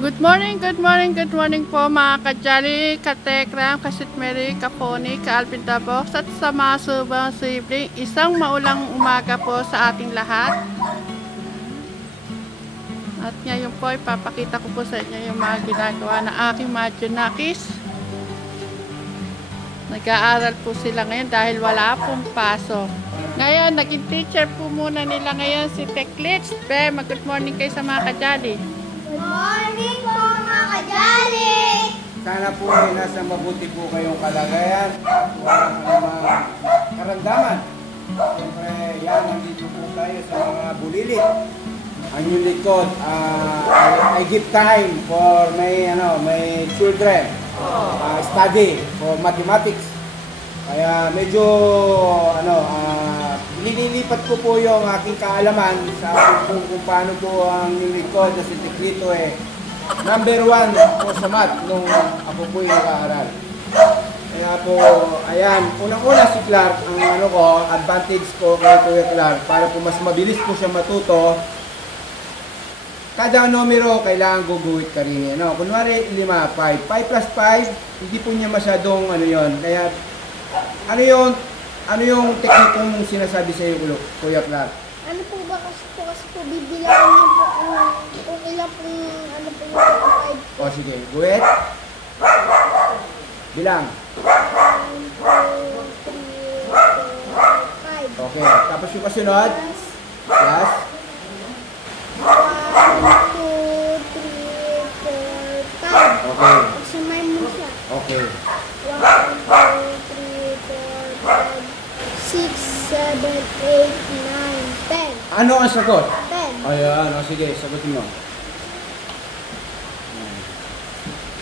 Good morning po mga ka-Jolly, ka-Tekram, ka-Sitmeri, ka-Pony, ka-Alvin Tabox at sa mga subang sibling. Isang maulang umaga po sa ating lahat. At ngayon po ipapakita ko po sa inyo yung mga ginagawa ng aking mga Junakis. Nag-aaral po sila ngayon dahil wala pong pasok. Ngayon, naging teacher po muna nila ngayon si Teklits. Good morning kayo sa mga ka-Jolly. Good morning po mga ka-Jolly! Sana po ay nasa mabuti po kayong kalagayan at wala po mga karamdaman. Siyempre, yan, nandito po tayo sa mga bulilit. Ang yung likod, I give time for my children study for mathematics. Kaya medyo nililipat ko po yung aking kaalaman sa kung paano po ang yung likod na si Teklito number 1 po sa math nung ako po yung nakaaral. Kaya po, ayan, unang-una si Clark, ang advantage ko kay Kuya Clark, para po mas mabilis po siya matuto. Kada numero, kailangan guguhit ka rin. Kunwari, 5. 5 plus 5, hindi po niya masyadong Kaya, ano yung teknikong sinasabi sa iyo, Kuya Clark? Ano po ba kasi po bibilangin niyo po kung ilan po yung 5 po. O sige, guhit. Bilang. 1, 2, 3, 4, 5. Okay, tapos yung kasunod? Plus. 1, 2, 3, 4, 5. Okay. Pagsamahin mo siya. Okay. 1, 2, 3, 4, 5, 6, 7, 8, 9, 10. Ano ang sagot? 10. Ayan, o sige, sagutin mo.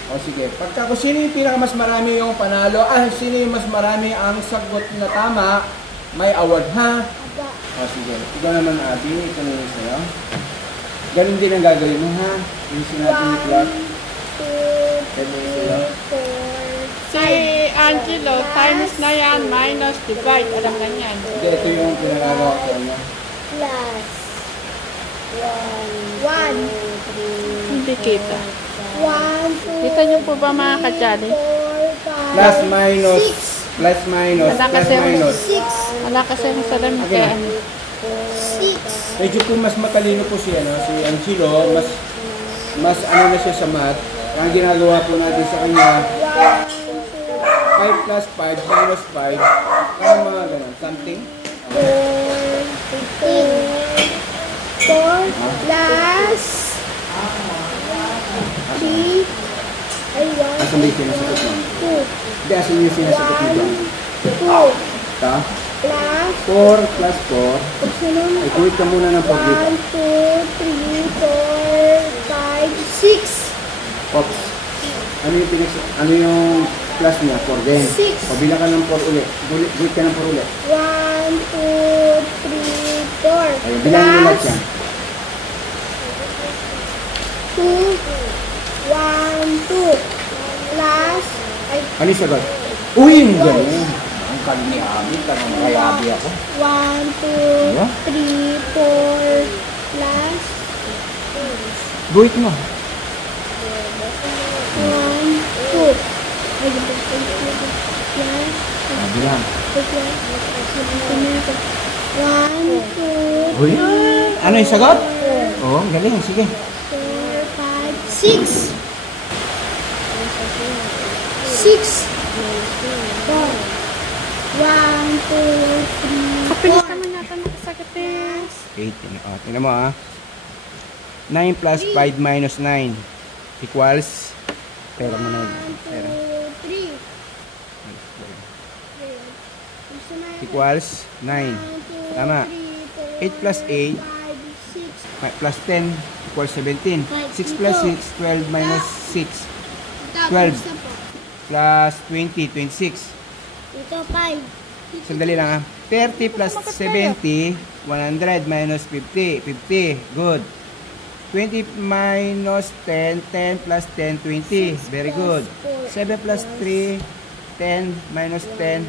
O sige, pagka kung sino yung pinakamas marami yung panalo, sino yung mas marami ang sagot na tama, may award, ha? Aba. O sige, ikaw naman, Abby, ito na yung sa'yo. Ganun din ang gagawin mo, ha? Yung sinabi ni Clark. 1, 2, 3, 4, Si Angelo, times na yan, minus divide. Alam na yan. Hindi, ito yung pinagagawa ko sa inyo. plus 1, 2, 3, Hindi kita. 1, 2, Kita niyo po ba mga ka-Jolly? 4, 5, Plus, minus. 6, Plus, minus. Wala Plus, kasi minus. 6, Wala kasi yung salamin Okay. kaya ano. 6, Medyo po mas matalino po si Angelo, mas na siya sa math. Ang ginagawa po natin sa kanya, 5 plus 5 minus 5, ano mga ganun, something? 4, 4 plus 3, ay 1, Asan ba yung sinasagot mo? 2, Hindi, asan yung sinasagot mo dyan? 2, Ta? plus 4 plus 4, pagsunod ay kulit ka muna ng pag-git. 1, 2, 3, 4, 5, 6. Ops. Ano yung plus niya? 4 din. 6. O bilang ka ng 4 ulit. Gulit ka ng 4 ulit. 1, 2, 3, 4. Ayun, bilangin mo lahat yan. 2, 1, 2. Plus, ay, Ano yung sagot? Uy, yung galing. Ang kanin ni Abi, tanong kay Abi ako. 1, 2, 3, 4, plus, Guhit mo. 1, 2. Ay, plus, Bilang. 1, 2, Uy, ano yung sagot? Oo, galing. Sige. 4, 5, 6. 6. 4. 1, 2, 3, Kapilis 4. naman yata nakasagutin. 8. Tingnan mo 9 plus 5 minus 9 equals, pera mo na yun. 1, 2, 3. Equals 9. Tama. 8 plus 8 plus 10 equals 17. 6 plus 6, 12 minus 6 12. Plus 20, 26. Ito, 5. Sandali lang 30 plus 70, 100 minus 50, 50. Good. 20 minus 10, 10 plus 10, 20. Very good. 7 plus 3, 10 minus 10,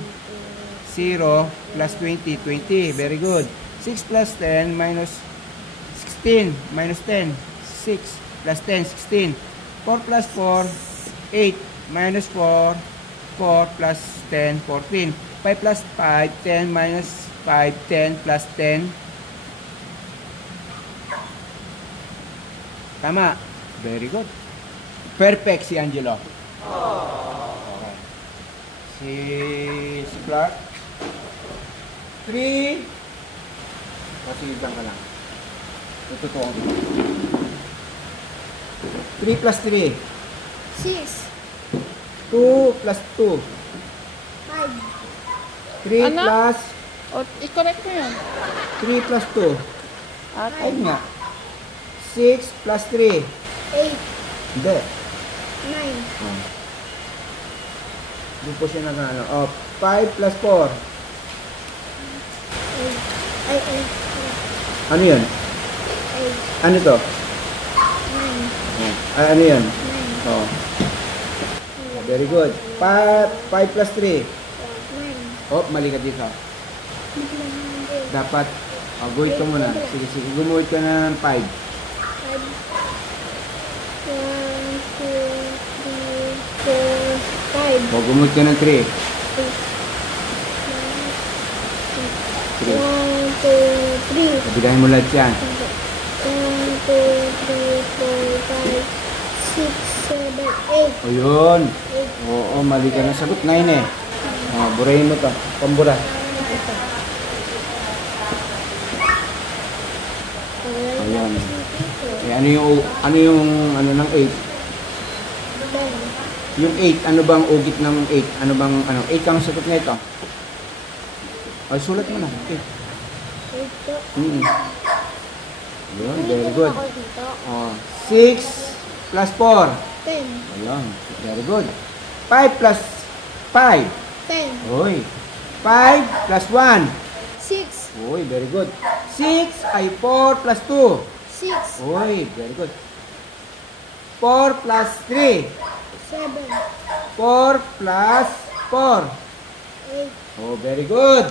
0 plus 20, 20. Very good. 6 plus 10 minus 16 minus 10, 6 plus 10, 16. 4 plus 4, 8. Minus 4, 4 plus 10, 14. 5 plus 5, 10 minus 5, 10 plus 10. Tama. Very good. Perfect si Angelo. Okay. Si Clark. 3. Pasigil ka lang. Itutuwa ko. 3 plus 3. 6. 2 plus 2. 5. 3 Ano? plus O, i-correct mo yun. 3 plus 2. At, Ay nga. 6 plus 3. 8. Hindi. 9. Oh. Doon po siya nag-ano. Oh, 5 plus 4. 8. Ay, Ano yun? 8. Ano to? 9. Oh. Ay, ano yun? 9. Oh. Very good. 5 plus 3. 9. Oh, mali ka dito. Dapat, guhit ka muna. Sige, sige. Gumuhit ka na ng 5. 1, 2, 3, 4, 5. O, gumuhit ka ng 3. 3. 1, 2, 3. Kabigahin mo lahat yan. 1, 2, 3, 4, 5, 6, 7, 8. O, yun. 8. Oo, mali ka ng sagot. 9 eh. O, burahin mo to. Pambura. Ayan. Eh, ano yung ng 8? 10. Yung 8, ano bang ugit ng 8? Ano bang, 8 kang sagot na ito? Ay, sulat mo na. 8. 8. Yun, very good. Ako dito. Oh, 6 plus 4. 10. Ayun, very good. 5 plus 5. 10. Uy. 5 plus 1. 6. Uy, very good. 6 ay 4 plus 2. 6. Uy, very good. 4 plus 3. 7. 4 plus 4. 8. Oh, very good.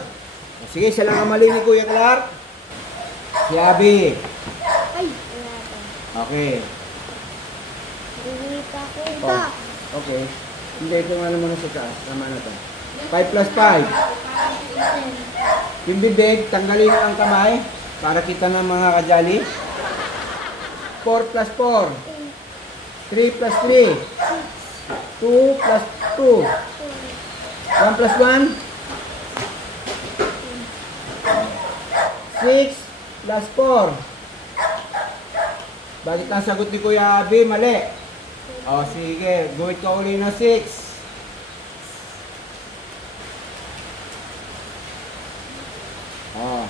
Sige, siya lang ang mali ni Kuya Clark. Si Abby. Ay, wala pa. Okay. Rinita ko. Oh, Ito. okay. Hindi, ito nga naman sa taas. Tama na to. 5 plus 5. 10. Yung bibig, tanggalin ang kamay para kita ng mga kajali. 4 plus 4. 3 plus 3. 2 plus 2. 1 plus 1. 6 plus 4. Bakit ang sagot ni Kuya Abi? Mali. O, sige. Guhit ka uli ng 6. Oh.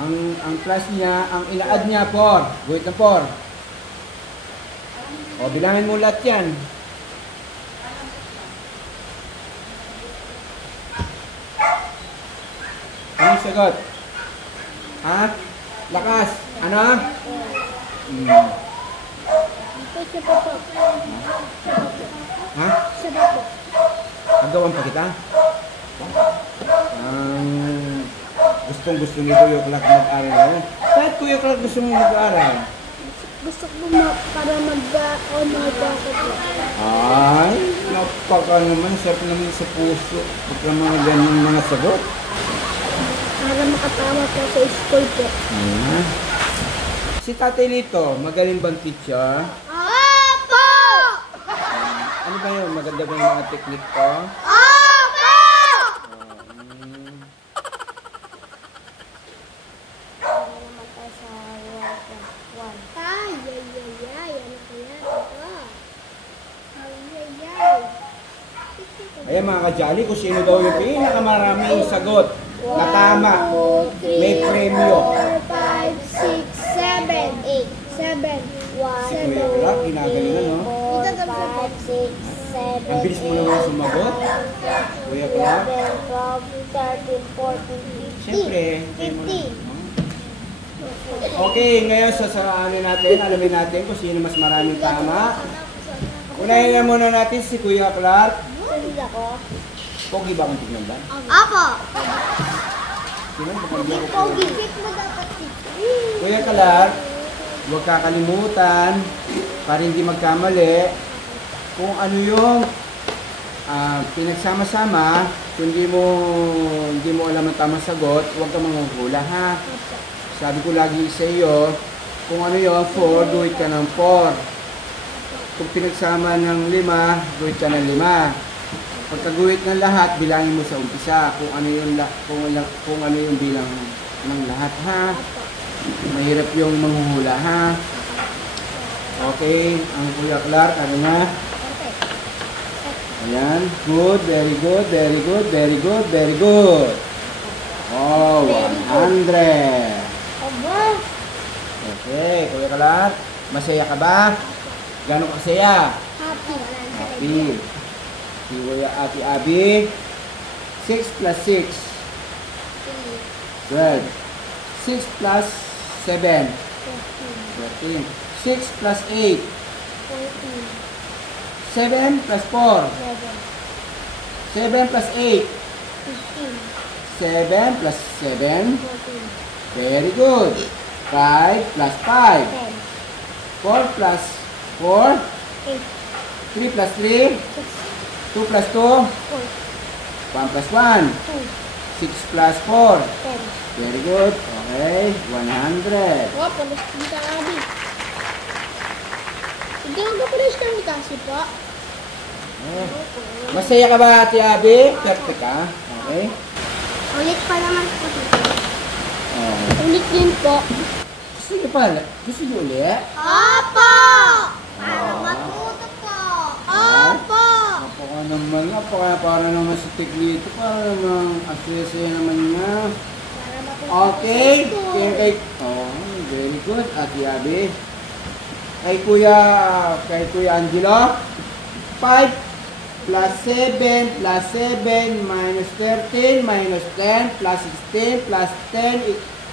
Ang plus niya, ang ina-add niya 4. Guhit ng 4. O, bilangin mo lahat yan. Anong sagot? Ha? Lakas. Ano? Ito sa papo. Ha? Sa papo. Agawan pa kita? Gustong gusto ni Kuya Clark mag-aral ngayon. Kahit Kuya Clark gusto mo mag-aral. Gusto ko para mag-ako po. Ay, napaka naman. Sarap naman sa puso. Pagka mga ganyan mga sagot. Para makatawa po sa school po. Ayan. Si Tatay Lito, magaling bang teacher? Opo! Ano ba yun? Maganda ba yung mga technique ko? Opo! Ano naman tayo sa 1. Ay, ay, ay, ay. Ano kaya ito? Ay, ay, ay. Ayan mga kajali, kung sino daw yung pinakamaraming sagot na tama, may premyo. 4, 5, 6, 7, 8, 7, 1, Si Kuya Clark, ginagalingan, no? 4, 5, 6, 7, Ang bilis mo naman sumagot, Kuya Clark. 12, 13, 14, 15. Siyempre, 50. okay, ngayon sasaraanin natin, alamin natin kung sino mas maraming tama. Unahin na muna natin si Kuya Clark. Saan ako? Pogi ba akong tignan ba? Apo! Sino ba kung di ako Pogi. pogi? Pick mo dapat dito. Kuya Clark, huwag kakalimutan para hindi magkamali kung ano yung pinagsama-sama. Kung hindi mo alam ang tamang sagot, huwag ka manghuhula ha. Sabi ko lagi sa iyo, kung ano yung 4, guhit ka ng 4. Kung pinagsama ng 5, guhit ka ng 5. Pagkaguhit ng lahat, bilangin mo sa umpisa kung ano yung bilang ng lahat ha. Mahirap yung manghuhula ha. Okay, ang Kuya Clark, ano nga? Ayan, good, very good, very good, very good, very good. Oh, 100. Okay, Kuya Clark, masaya ka ba? Gano'ng kasaya? Happy. Si Kuya Ate Abby, 6 plus 6. Good. 6 plus 7. 13. 6 plus 8. 7 plus 4. 7 plus 8. 7 plus 7. Very good. 5 plus 5. 4 plus 4. 3 plus 3. 2 plus 2. 1 plus 1. 6 plus 4. Very good. Okay. 100. Oh, palis kita Abi. Hindi mo palis kami kasi po. Masaya ka ba, Ate Abby? Perfect ka? Okay. Ulit pa naman po. Ulit din po. Gusto niyo pa? Gusto niyo ulit? Opo! Para matuto po. Opo! Para naman sa tiklito, para naman asya-asya naman na. Para matuto Okay. Very good, Ate Abby. Kay Kuya Angelo, 5 plus 7 plus 7 minus 13 minus 10 plus 16 plus 10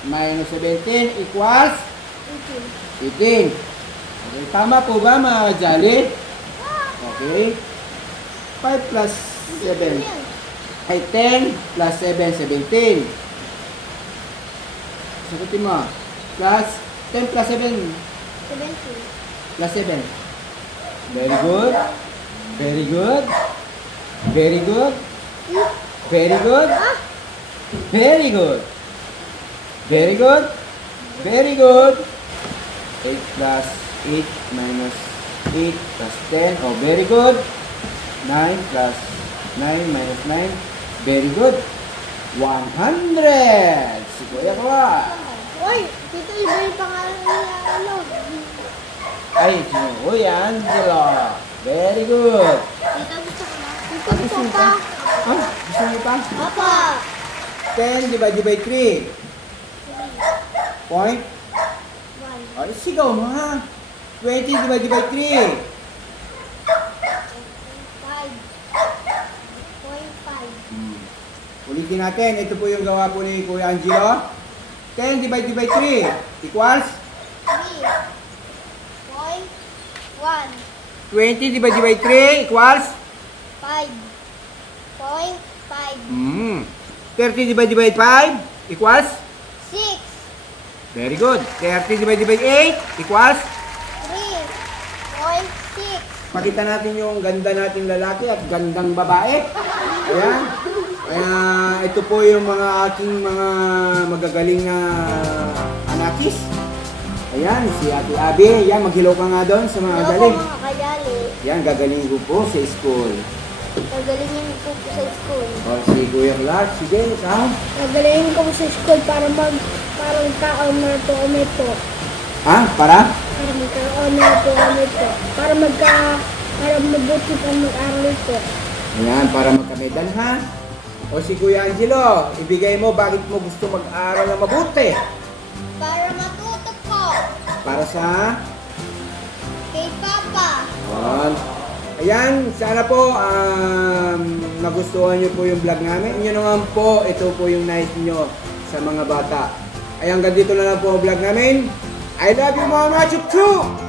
minus 17 equals 18. Okay, tama po ba mga Jolly? Okay. 5 plus 7 ay 10 plus 7, 17. Sagutin mo. Plus 10 plus 7 plus 7. Very good. Very good. Very good. Very good. Very good. Very good. Very good. 8 plus 8 minus 8 plus 10. Oh, very good. 9 plus 9 minus 9. Very good. 100. Si Kuya Kwa. Uy, dito iba yung pangalan niya. Ay, si Kuya Angelo. Very good. Dito gusto ko na. Gusto ko pa. Gusto niyo pa? Opo. 10 divided by 3. Point? 1. Ay, sigaw mo ha. 20 divided by 3. 5.5. Ulitin natin. Ito po yung gawa po ni Kuya Angelo. 10 divided by 3 equals 3.1. 20 divided by 3 equals 5.5. 30 divided by 5 equals 6. very good. 30 divided by 8 equals 3.6. pakita natin yung ganda nating lalaki at gandang babae. Ayan. Ito po yung mga aking mga magagaling na anakis. Ayan, si Ate Abby. Ayan, maghilaw ka nga doon sa mga galing. Mga kayali. Ayan, gagalingin ko po sa school. Gagalingin ko po sa school. O, si Kuya Clark, sige, ikaw. Gagalingin ko po sa school para magkaon na po kami po. Ha? Para? Para magkaon na po kami po. Para mabuti pa mag-aral po. Ayan, para magkamedal ha. O si Kuya Angelo, ibigay mo bakit mo gusto mag-aral na mabuti. Para matuto po. Para sa? Kay Papa. Ayan, sana po nagustuhan nyo po yung vlog namin. Inyo naman po, ito po yung nice nyo sa mga bata. Ayan, ganito na lang po ang vlog namin. I love you mga chup-chup!